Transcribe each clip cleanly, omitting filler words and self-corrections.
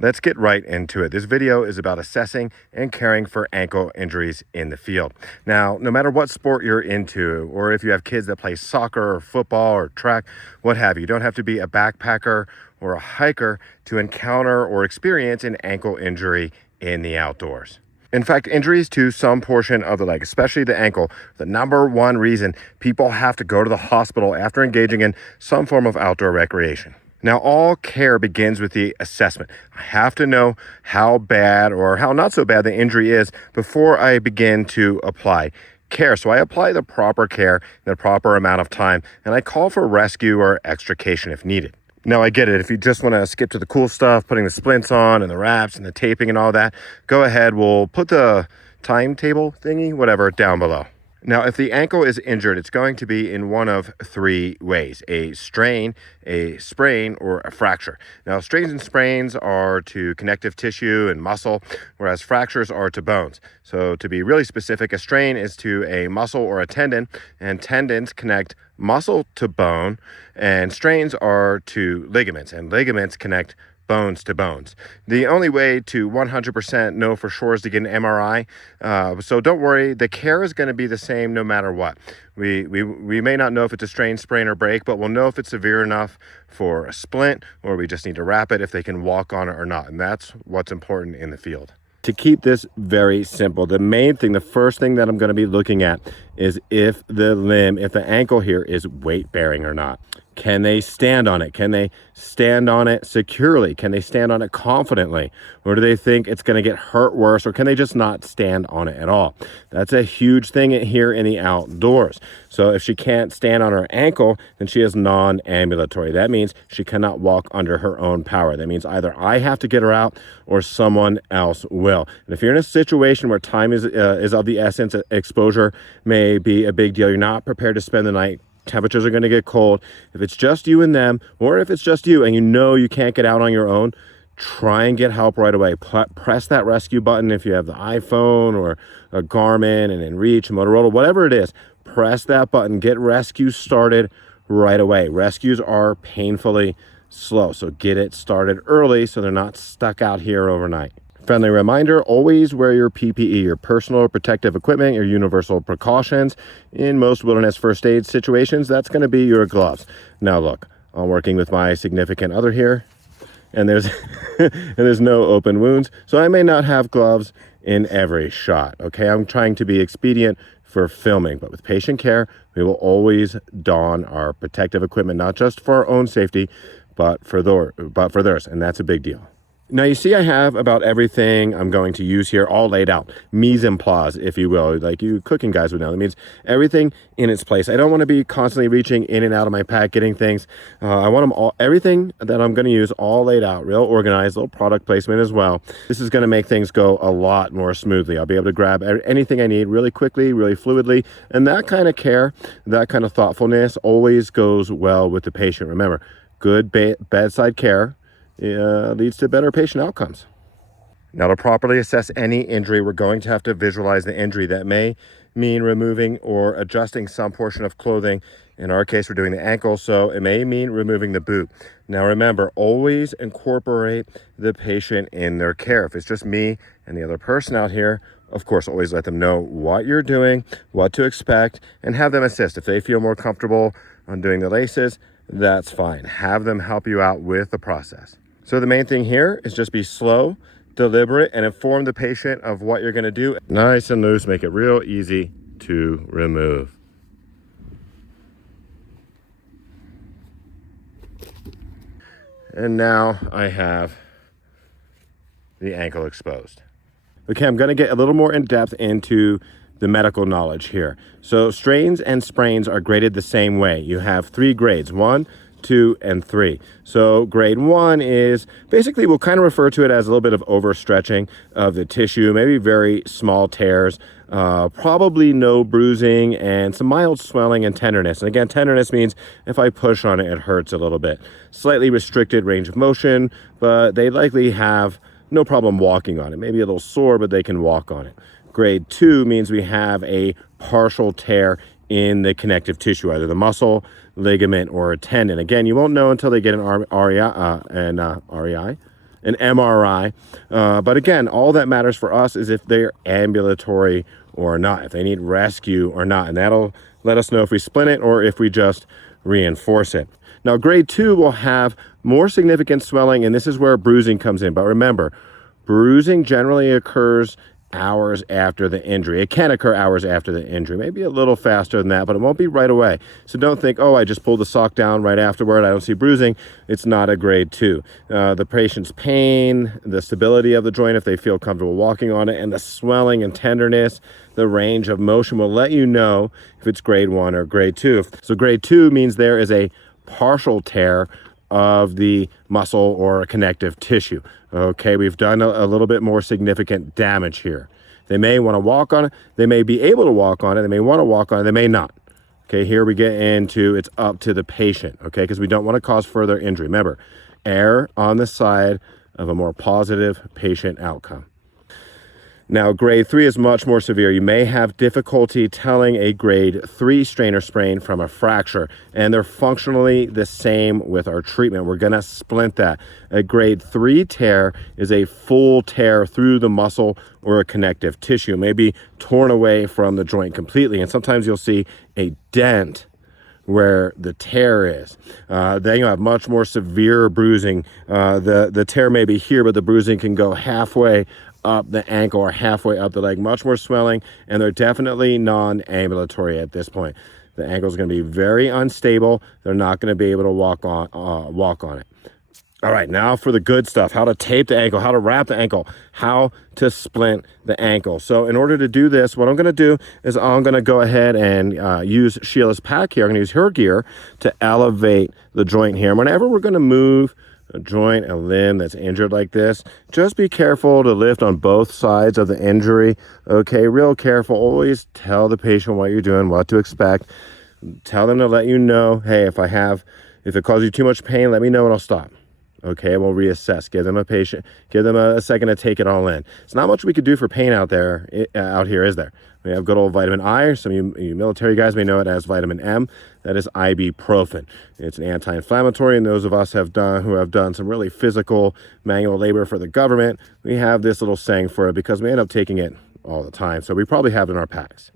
Let's get right into it. This video is about assessing and caring for ankle injuries in the field. Now, no matter what sport you're into, or if you have kids that play soccer or football or track, what have you, you don't have to be a backpacker or a hiker to encounter or experience an ankle injury in the outdoors. In fact, injuries to some portion of the leg, especially the ankle, the number one reason people have to go to the hospital after engaging in some form of outdoor recreation. Now, all care begins with the assessment. I have to know how bad or how not so bad the injury is before I begin to apply care. So I apply the proper care in the proper amount of time, and I call for rescue or extrication if needed. Now, I get it. If you just want to skip to the cool stuff, putting the splints on and the wraps and the taping and all that, go ahead. We'll put the timetable thingy, whatever, down below. Now, if the ankle is injured, it's going to be in one of three ways: a strain, a sprain, or a fracture. Now, strains and sprains are to connective tissue and muscle, whereas fractures are to bones. So to be really specific, a strain is to a muscle or a tendon, and tendons connect muscle to bone, and strains are to ligaments, and ligaments connect bones to bones. The only way to 100% know for sure is to get an MRI. So don't worry, the care is going to be the same no matter what. We may not know if it's a strain, sprain, or break, but we'll know if it's severe enough for a splint, or we just need to wrap it if they can walk on it or not. And that's what's important in the field. To keep this very simple, the first thing that I'm going to be looking at is if the ankle here is weight bearing or not. Can they stand on it? Can they stand on it securely? Can they stand on it confidently? Or do they think it's going to get hurt worse? Or can they just not stand on it at all? That's a huge thing here in the outdoors. So if she can't stand on her ankle, then she is non-ambulatory. That means she cannot walk under her own power. That means either I have to get her out or someone else will. And if you're in a situation where time is of the essence, exposure may be a big deal, you're not prepared to spend the night, temperatures are going to get cold. If it's just you and them, or if it's just you and you know you can't get out on your own, try and get help right away. Press that rescue button if you have the iPhone or a Garmin and InReach, Motorola, whatever it is. Press that button. Get rescue started right away. Rescues are painfully slow, so get it started early so they're not stuck out here overnight. Friendly reminder, always wear your PPE, your personal protective equipment, your universal precautions. In most wilderness first aid situations, that's going to be your gloves. Now look, I'm working with my significant other here, and there's no open wounds, so I may not have gloves in every shot. Okay, I'm trying to be expedient for filming, but with patient care, we will always don our protective equipment, not just for our own safety, but for theirs, and that's a big deal. Now you see I have about everything I'm going to use here all laid out, mise en place, if you will, like you cooking guys would know. That means everything in its place. I don't want to be constantly reaching in and out of my pack, getting things. I want them all, everything that I'm going to use all laid out, real organized, little product placement as well. This is going to make things go a lot more smoothly. I'll be able to grab anything I need really quickly, really fluidly, and that kind of care, that kind of thoughtfulness always goes well with the patient. Remember, good bedside care leads to better patient outcomes. Now, to properly assess any injury, we're going to have to visualize the injury. That may mean removing or adjusting some portion of clothing. In our case, we're doing the ankle, so it may mean removing the boot. Now, remember, always incorporate the patient in their care. If it's just me and the other person out here, of course, always let them know what you're doing, what to expect, and have them assist. If they feel more comfortable on doing the laces, that's fine. Have them help you out with the process. So the main thing here is just be slow, deliberate, and inform the patient of what you're going to do. Nice and loose, make it real easy to remove. And now I have the ankle exposed. Okay, I'm going to get a little more in depth into the medical knowledge here. So strains and sprains are graded the same way. You have 3 grades, 1, 2, and 3. So grade 1 is basically, we'll kind of refer to it as a little bit of overstretching of the tissue, maybe very small tears, probably no bruising, and some mild swelling and tenderness. And again, tenderness means if I push on it, it hurts a little bit. Slightly restricted range of motion, but they likely have no problem walking on it. Maybe a little sore, but they can walk on it. Grade 2 means we have a partial tear in the connective tissue, either the muscle, ligament, or a tendon. Again, you won't know until they get an REI, an MRI. But again, all that matters for us is if they're ambulatory or not, if they need rescue or not. And that'll let us know if we splint it or if we just reinforce it. Now, grade 2 will have more significant swelling, and this is where bruising comes in. But remember, bruising generally occurs hours after the injury. It can occur hours after the injury, maybe a little faster than that, but it won't be right away. So don't think, oh, I just pulled the sock down right afterward, I don't see bruising. It's not a grade 2. The patient's pain, the stability of the joint, if they feel comfortable walking on it, and the swelling and tenderness, the range of motion will let you know if it's grade 1 or grade 2. So grade 2 means there is a partial tear of the muscle or connective tissue. Okay, we've done a little bit more significant damage here. They may want to walk on it. They may be able to walk on it. They may want to walk on it. They may not. Okay, here we get into it's up to the patient, okay, because we don't want to cause further injury. Remember, err on the side of a more positive patient outcome. Now, grade 3 is much more severe. You may have difficulty telling a grade 3 strain or sprain from a fracture, and they're functionally the same with our treatment. We're going to splint that. A grade 3 tear is a full tear through the muscle or a connective tissue. It may be torn away from the joint completely, and sometimes you'll see a dent where the tear is. Then you'll have much more severe bruising. The tear may be here, but the bruising can go halfway up the ankle or halfway up the leg, much more swelling, and they're definitely non-ambulatory at this point. The ankle is going to be very unstable. They're not going to be able to walk on it. All right, now for the good stuff, how to tape the ankle, how to wrap the ankle, how to splint the ankle. So in order to do this, what I'm going to do is I'm going to go ahead and use Sheila's pack here. I'm going to use her gear to elevate the joint here. Whenever we're going to move a joint, a limb that's injured like this, just be careful to lift on both sides of the injury. Okay, real careful. Always tell the patient what you're doing, what to expect. Tell them to let you know, hey, if it causes you too much pain, let me know and I'll stop. Okay, we'll reassess. Give them a second to take it all in. It's not much we could do for pain out here, is there? We have good old vitamin I. Some of you military guys may know it as vitamin M. That is ibuprofen. It's an anti-inflammatory, and those of us who have done some really physical manual labor for the government, we have this little saying for it because we end up taking it all the time. So we probably have it in our packs.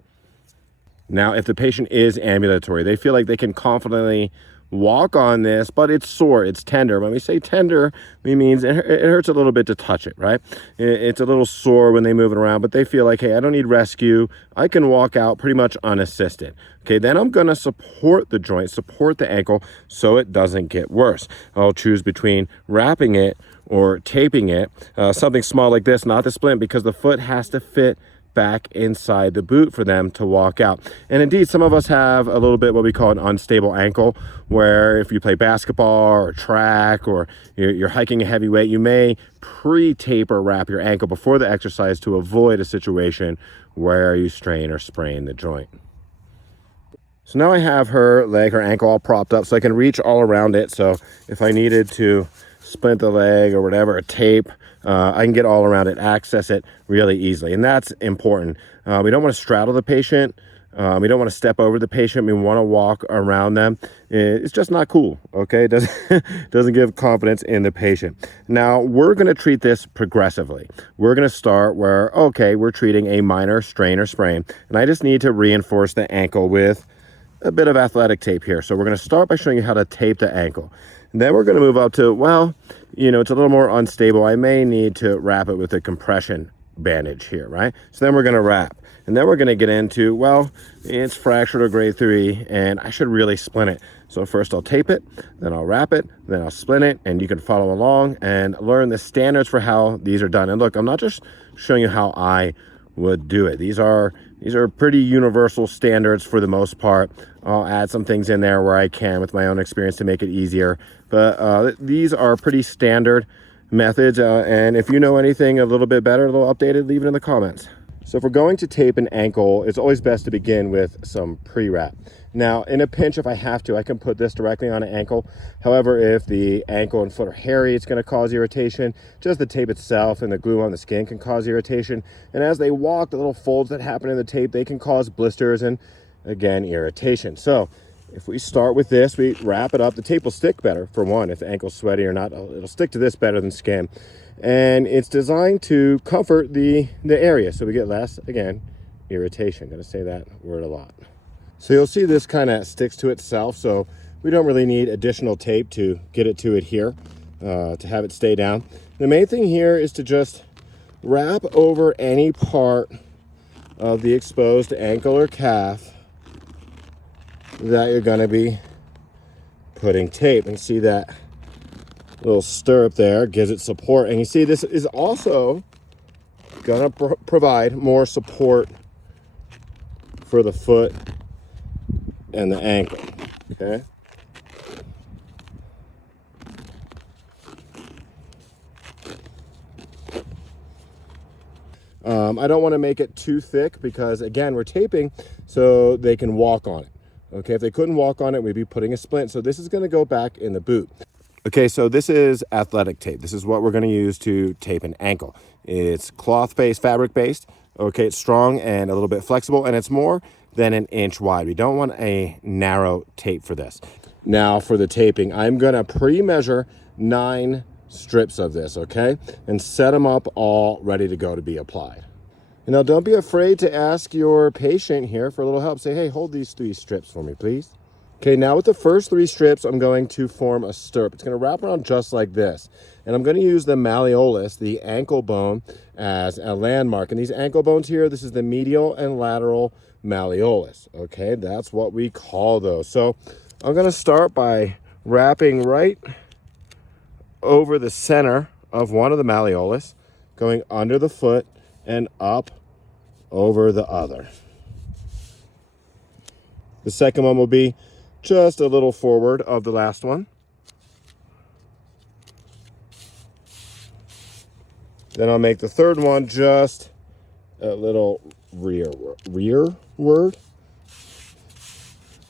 Now, if the patient is ambulatory, they feel like they can confidently walk on this, but it's sore, it's tender. When we say tender, we means it hurts a little bit to touch it, right? It's a little sore when they move it around, but they feel like, hey, I don't need rescue. I can walk out pretty much unassisted. Okay, then I'm gonna support the joint, support the ankle so it doesn't get worse. I'll choose between wrapping it or taping it. Something small like this, not the splint, because the foot has to fit back inside the boot for them to walk out. And indeed, some of us have a little bit what we call an unstable ankle, where if you play basketball or track or you're hiking a heavy weight, you may pre-taper wrap your ankle before the exercise to avoid a situation where you strain or sprain the joint. So now I have her leg, her ankle all propped up so I can reach all around it. So if I needed to splint the leg or whatever, a tape, I can get all around it, access it really easily. And that's important. We don't want to straddle the patient. We don't want to step over the patient. We want to walk around them. It's just not cool, okay? It doesn't give confidence in the patient. Now, we're going to treat this progressively. We're going to start where, okay, we're treating a minor strain or sprain, and I just need to reinforce the ankle with a bit of athletic tape here. So we're going to start by showing you how to tape the ankle. And then we're going to move up to, well, it's a little more unstable. I may need to wrap it with a compression bandage here, right? So then we're going to wrap. And then we're going to get into, well, it's fractured or grade 3, and I should really splint it. So first I'll tape it, then I'll wrap it, then I'll splint it, and you can follow along and learn the standards for how these are done. And look, I'm not just showing you how I would do it. These are pretty universal standards for the most part. I'll add some things in there where I can with my own experience to make it easier. But these are pretty standard methods. And if you know anything a little bit better, a little updated, leave it in the comments. So if we're going to tape an ankle, it's always best to begin with some pre-wrap. Now, in a pinch, if I have to, I can put this directly on an ankle. However, if the ankle and foot are hairy, it's going to cause irritation. Just the tape itself and the glue on the skin can cause irritation. And as they walk, the little folds that happen in the tape, they can cause blisters and, again, irritation. So If we start with this, we wrap it up. The tape will stick better, for one. If the ankle's sweaty or not, it'll stick to this better than skin. And it's designed to comfort the area, so we get less, again, irritation. Gonna say that word a lot. So you'll see this kind of sticks to itself, so we don't really need additional tape to get it to adhere, to have it stay down. The main thing here is to just wrap over any part of the exposed ankle or calf that you're going to be putting tape. And see that little stirrup there gives it support. And you see this is also going to provide more support for the foot and the ankle. Okay. I don't want to make it too thick because, again, we're taping so they can walk on it. Okay, if they couldn't walk on it, we'd be putting a splint. So this is going to go back in the boot. Okay, so this is athletic tape. This is what we're going to use to tape an ankle. It's cloth-based, fabric-based. Okay, it's strong and a little bit flexible, and it's more than an inch wide. We don't want a narrow tape for this. Now for the taping, I'm going to pre-measure 9 strips of this, okay? And set them up all ready to go to be applied. You know, don't be afraid to ask your patient here for a little help. Say, hey, hold these 3 strips for me, please. Okay, now with the first 3 strips, I'm going to form a stirrup. It's going to wrap around just like this. And I'm going to use the malleolus, the ankle bone, as a landmark. And these ankle bones here, this is the medial and lateral malleolus. Okay, that's what we call those. So I'm going to start by wrapping right over the center of one of the malleolus, going under the foot and up over the other. The second one will be just a little forward of the last one. Then I'll make the third one just a little rearward.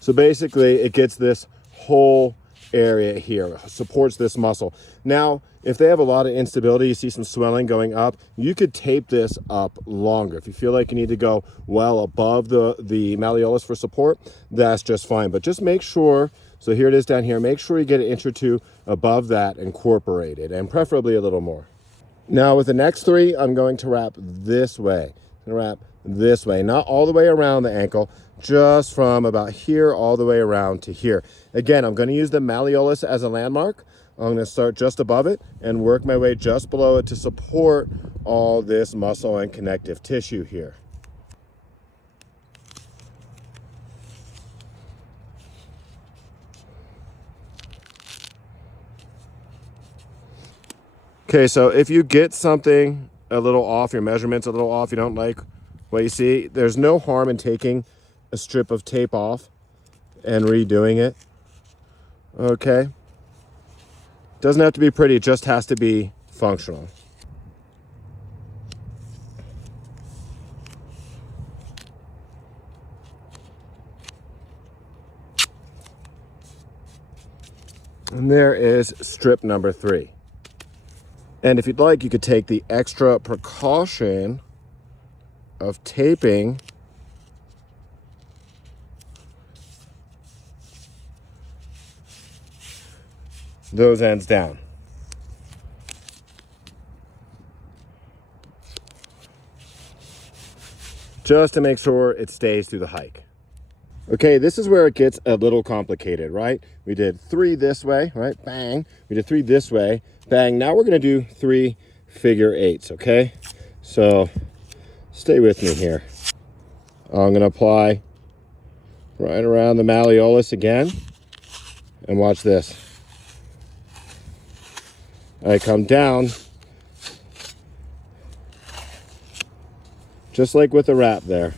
So basically it gets this whole area here, supports this muscle. Now, if they have a lot of instability, you see some swelling going up, you could tape this up longer. If you feel like you need to go well above the malleolus for support, that's just fine. But just make sure, so here it is down here, make sure you get an inch or 2 above that incorporated, and preferably a little more. Now with the next 3, I'm going to wrap this way. I'm going to wrap this way, not all the way around the ankle, just from about here all the way around to here. Again, I'm going to use the malleolus as a landmark. I'm going to start just above it and work my way just below it to support all this muscle and connective tissue here. Okay, so if you get something a little off, your measurements a little off, you don't like what you see, there's no harm in taking a strip of tape off and redoing it. Okay, doesn't have to be pretty, it just has to be functional. And there is strip number 3. And if you'd like, you could take the extra precaution of taping those ends down. Just to make sure it stays through the hike. Okay, this is where it gets a little complicated, right? We did 3 this way, right? Bang. We did 3 this way, bang. Now we're gonna do 3 figure 8s, okay? So stay with me here. I'm gonna apply right around the malleolus again, and watch this. I come down, just like with the wrap there,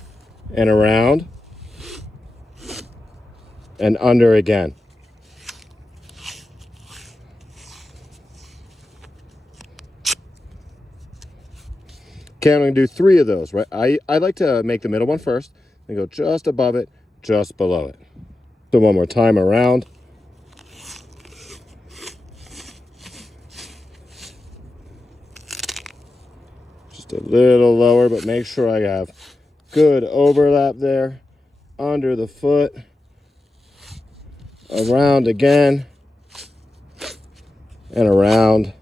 and around, and under again. Okay, I'm going to do 3 of those, right? I like to make the middle one first, and go just above it, just below it. So one more time around. Just a little lower, but make sure I have good overlap there, under the foot, around again, and around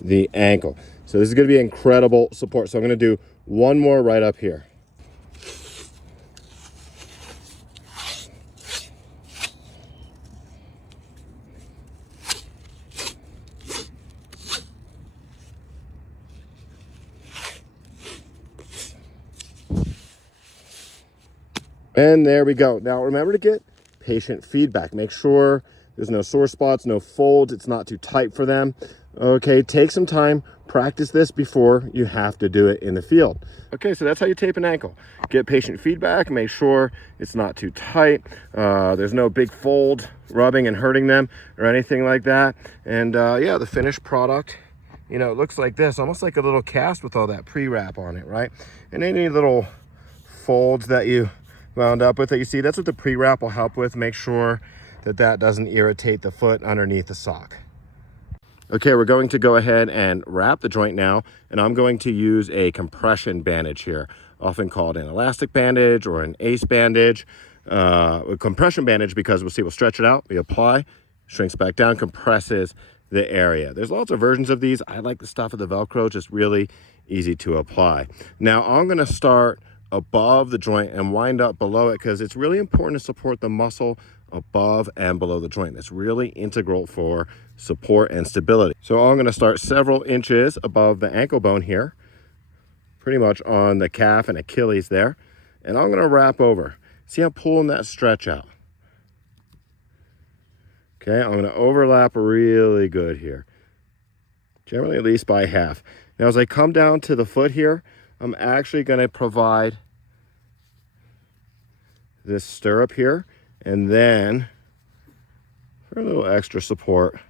the ankle. So this is going to be incredible support. So I'm going to do one more right up here. And there we go. Now remember to get patient feedback. Make sure there's no sore spots, no folds. It's not too tight for them. Okay, take some time. Practice this before you have to do it in the field. Okay, so that's how you tape an ankle. Get patient feedback. Make sure it's not too tight. There's no big fold rubbing and hurting them or anything like that. And yeah, the finished product, you know, it looks like this, almost like a little cast with all that pre-wrap on it, right? And any little folds that you wound up with that you see, that's what the pre-wrap will help with. Make sure that that doesn't irritate the foot underneath the sock. Okay, we're going to go ahead and wrap the joint now, and I'm going to use a compression bandage here, often called an elastic bandage or an ACE bandage. A compression bandage, because we'll see, we'll stretch it out, we apply, shrinks back down, compresses the area. There's lots of versions of these. I like the stuff of the Velcro, just really easy to apply. Now I'm going to start above the joint and wind up below it, because it's really important to support the muscle above and below the joint. That's really integral for support and stability. So I'm going to start several inches above the ankle bone here, pretty much on the calf and Achilles there, and I'm going to wrap over. See, I'm pulling that stretch out. Okay, I'm going to overlap really good here, generally at least by half. Now as I come down to the foot here, I'm actually going to provide this stirrup here, and then for a little extra support,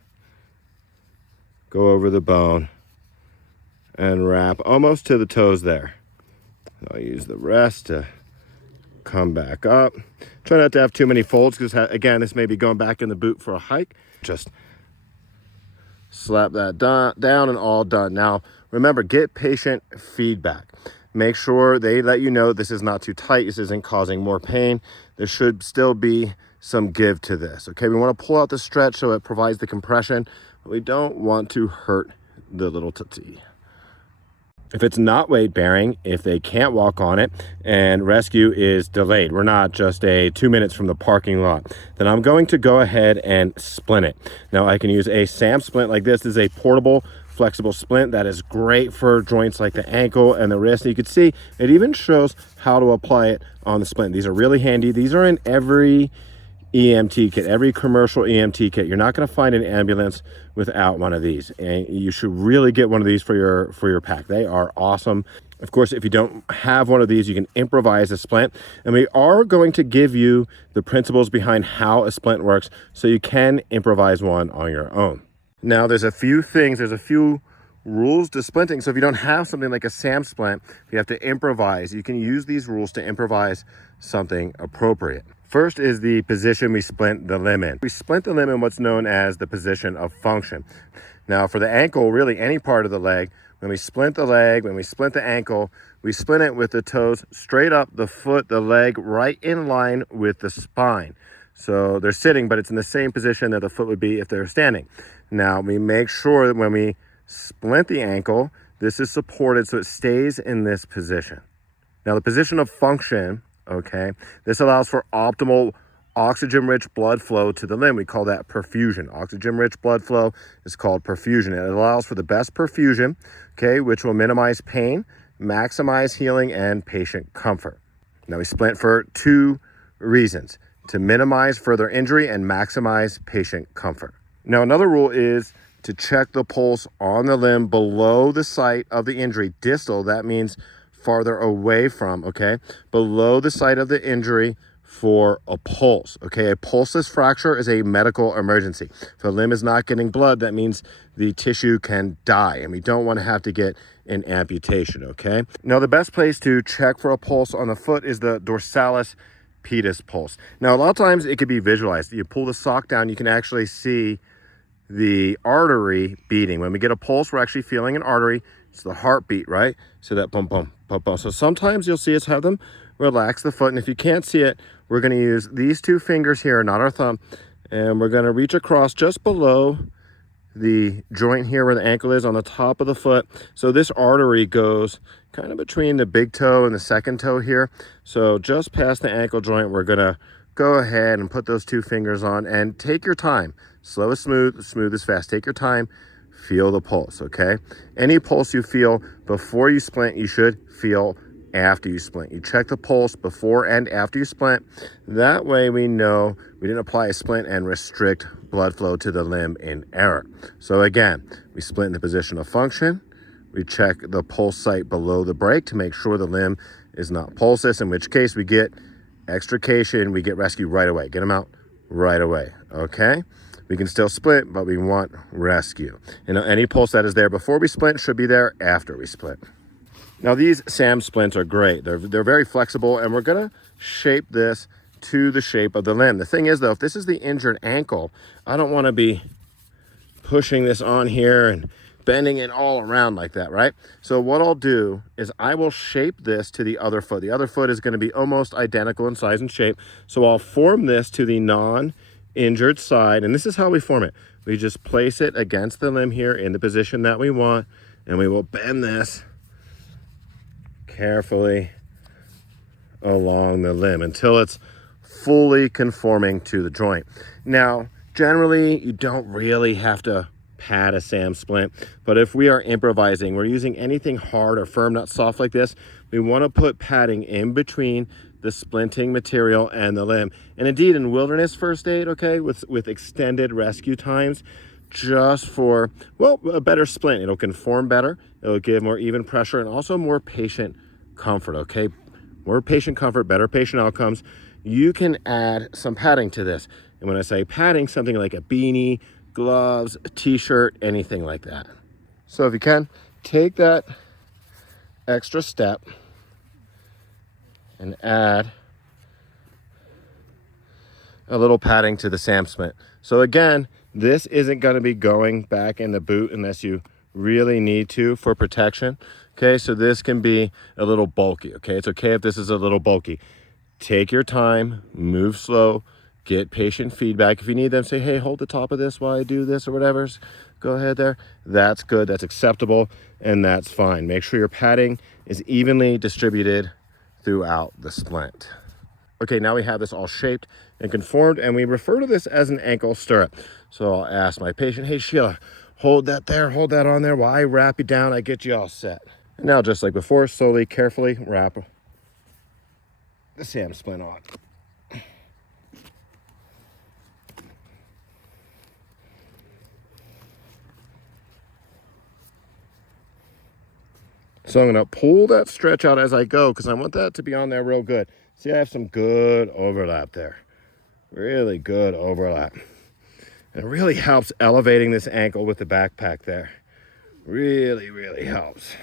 go over the bone and wrap almost to the toes there. I'll use the rest to come back up. Try not to have too many folds, because again, this may be going back in the boot for a hike. Just slap that down and all done. Now remember, get patient feedback. Make sure they let you know this is not too tight, this isn't causing more pain. There should still be some give to this. Okay, we want to pull out the stretch so it provides the compression, but we don't want to hurt the little tootsie. If it's not weight bearing, if they can't walk on it and rescue is delayed, we're not just 2 minutes from the parking lot, then I'm going to go ahead and splint it. Now I can use a SAM splint like this. This is a portable flexible splint that is great for joints like the ankle and the wrist. And you can see it even shows how to apply it on the splint. These are really handy. These are in every EMT kit, every commercial EMT kit. You're not going to find an ambulance without one of these, and you should really get one of these for your pack. They are awesome. Of course, if you don't have one of these, you can improvise a splint, and we are going to give you the principles behind how a splint works so you can improvise one on your own. Now there's a few rules to splinting. So if you don't have something like a SAM splint, if you have to improvise, you can use these rules to improvise something appropriate. First is the position we splint the limb in. We splint the limb in what's known as the position of function. Now for the ankle, really any part of the leg, when we splint the leg, when we splint the ankle, we splint it with the toes straight up, the foot, the leg, right in line with the spine. So they're sitting, but it's in the same position that the foot would be if they're standing. Now we make sure that when we splint the ankle, this is supported so it stays in this position. Now the position of function, okay, this allows for optimal oxygen-rich blood flow to the limb. We call that perfusion. Oxygen-rich blood flow is called perfusion. It allows for the best perfusion, okay, which will minimize pain, maximize healing, and patient comfort. Now we splint for two reasons: to minimize further injury and maximize patient comfort. Now another rule is to check the pulse on the limb below the site of the injury. Distal, that means farther away from, okay, below the site of the injury for a pulse, okay? A pulseless fracture is a medical emergency. If a limb is not getting blood, that means the tissue can die, and we don't want to have to get an amputation, okay? Now, the best place to check for a pulse on the foot is the dorsalis pedis pulse. Now, a lot of times it could be visualized. You pull the sock down, you can actually see the artery beating. When we get a pulse, we're actually feeling an artery It's the heartbeat, right? So that bump, bump, bump, bump. So sometimes you'll see us have them relax the foot. And if you can't see it, we're going to use these two fingers here, not our thumb. And we're going to reach across just below the joint here where the ankle is on the top of the foot. So this artery goes kind of between the big toe and the second toe here. So just past the ankle joint, we're going to go ahead and put those two fingers on and take your time. Slow is smooth, smooth is fast. Take your time, feel the pulse, okay? Any pulse you feel before you splint, you should feel after you splint. You check the pulse before and after you splint. That way we know we didn't apply a splint and restrict blood flow to the limb in error. So again, we splint in the position of function. We check the pulse site below the break to make sure the limb is not pulseless, in which case we get extrication, we get rescue right away. Get them out right away, okay? We can still splint, but we want rescue. And any pulse that is there before we splint should be there after we splint. Now these SAM splints are great. They're very flexible, and we're gonna shape this to the shape of the limb. The thing is though, if this is the injured ankle, I don't wanna be pushing this on here and bending it all around like that, right? So what I'll do is I will shape this to the other foot. The other foot is gonna be almost identical in size and shape. So I'll form this to the non-injured side, and this is how we form it. We just place it against the limb here in the position that we want, and we will bend this carefully along the limb until it's fully conforming to the joint. Now, generally, you don't really have to pad a SAM splint, but if we are improvising, we're using anything hard or firm, not soft like this, we want to put padding in between the splinting material and the limb. And indeed, in wilderness first aid, okay, with extended rescue times, just for, well, a better splint. It'll conform better, it'll give more even pressure, and also more patient comfort, okay? More patient comfort, better patient outcomes. You can add some padding to this. And when I say padding, something like a beanie, gloves, a t-shirt, anything like that. So if you can, take that extra step and add a little padding to the SAM splint. So again, this isn't going to be going back in the boot unless you really need to for protection. Okay, so this can be a little bulky. Okay, it's okay if this is a little bulky. Take your time, move slow, get patient feedback. If you need them, say, hey, hold the top of this while I do this or whatever. Go ahead there. That's good, that's acceptable, and that's fine. Make sure your padding is evenly distributed throughout the splint. Okay, now we have this all shaped and conformed, and we refer to this as an ankle stirrup. So I'll ask my patient, hey, Sheila, hold that there, hold that on there while I wrap you down, I get you all set. And now, just like before, slowly, carefully wrap the SAM splint on. So I'm going to pull that stretch out as I go because I want that to be on there real good. See, I have some good overlap there. Really good overlap. And it really helps elevating this ankle with the backpack there. Really, really helps.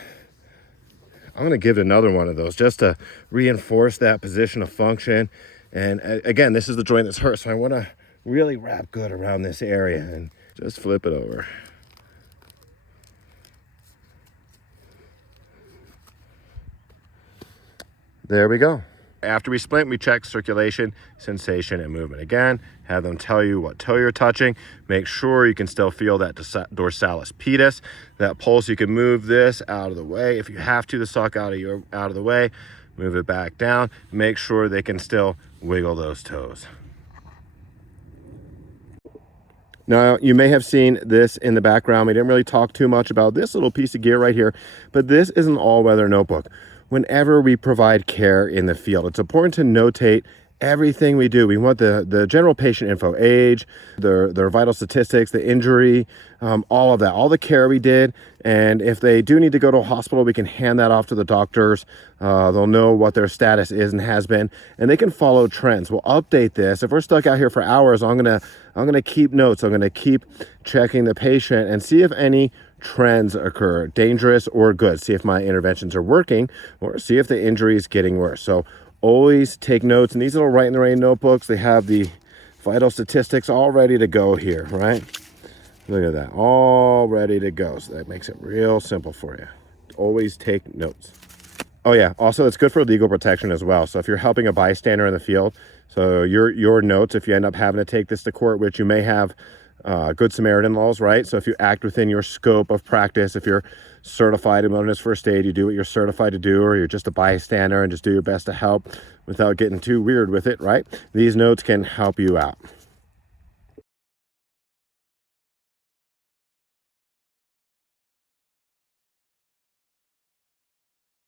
I'm going to give it another one of those just to reinforce that position of function. And again, this is the joint that's hurt, so I want to really wrap good around this area and just flip it over. There we go. After we splint, we check circulation, sensation, and movement. Again, have them tell you what toe you're touching. Make sure you can still feel that dorsalis pedis, that pulse. You can move this out of the way. If you have to, the sock out of the way, move it back down. Make sure they can still wiggle those toes. Now, you may have seen this in the background. We didn't really talk too much about this little piece of gear right here, but this is an all-weather notebook. Whenever we provide care in the field, it's important to notate everything we do. We want the general patient info, age, their vital statistics, the injury, all of that, all the care we did. And if they do need to go to a hospital, we can hand that off to the doctors. They'll know what their status is and has been, and they can follow trends. We'll update this. If we're stuck out here for hours, I'm gonna keep notes. I'm gonna keep checking the patient and see if any trends occur, dangerous or good. See if my interventions are working, or see if the injury is getting worse. So always take notes, and these little Write in the Rain notebooks, they have the vital statistics all ready to go here, right? Look at that, all ready to go. So that makes it real simple for you. always take notes. Oh yeah, also it's good for legal protection as well. So if you're helping a bystander in the field, so your notes, if you end up having to take this to court, which you may have Good Samaritan laws, right? So if you act within your scope of practice, if you're certified in wilderness first aid, you do what you're certified to do, or you're just a bystander and just do your best to help without getting too weird with it, right? These notes can help you out.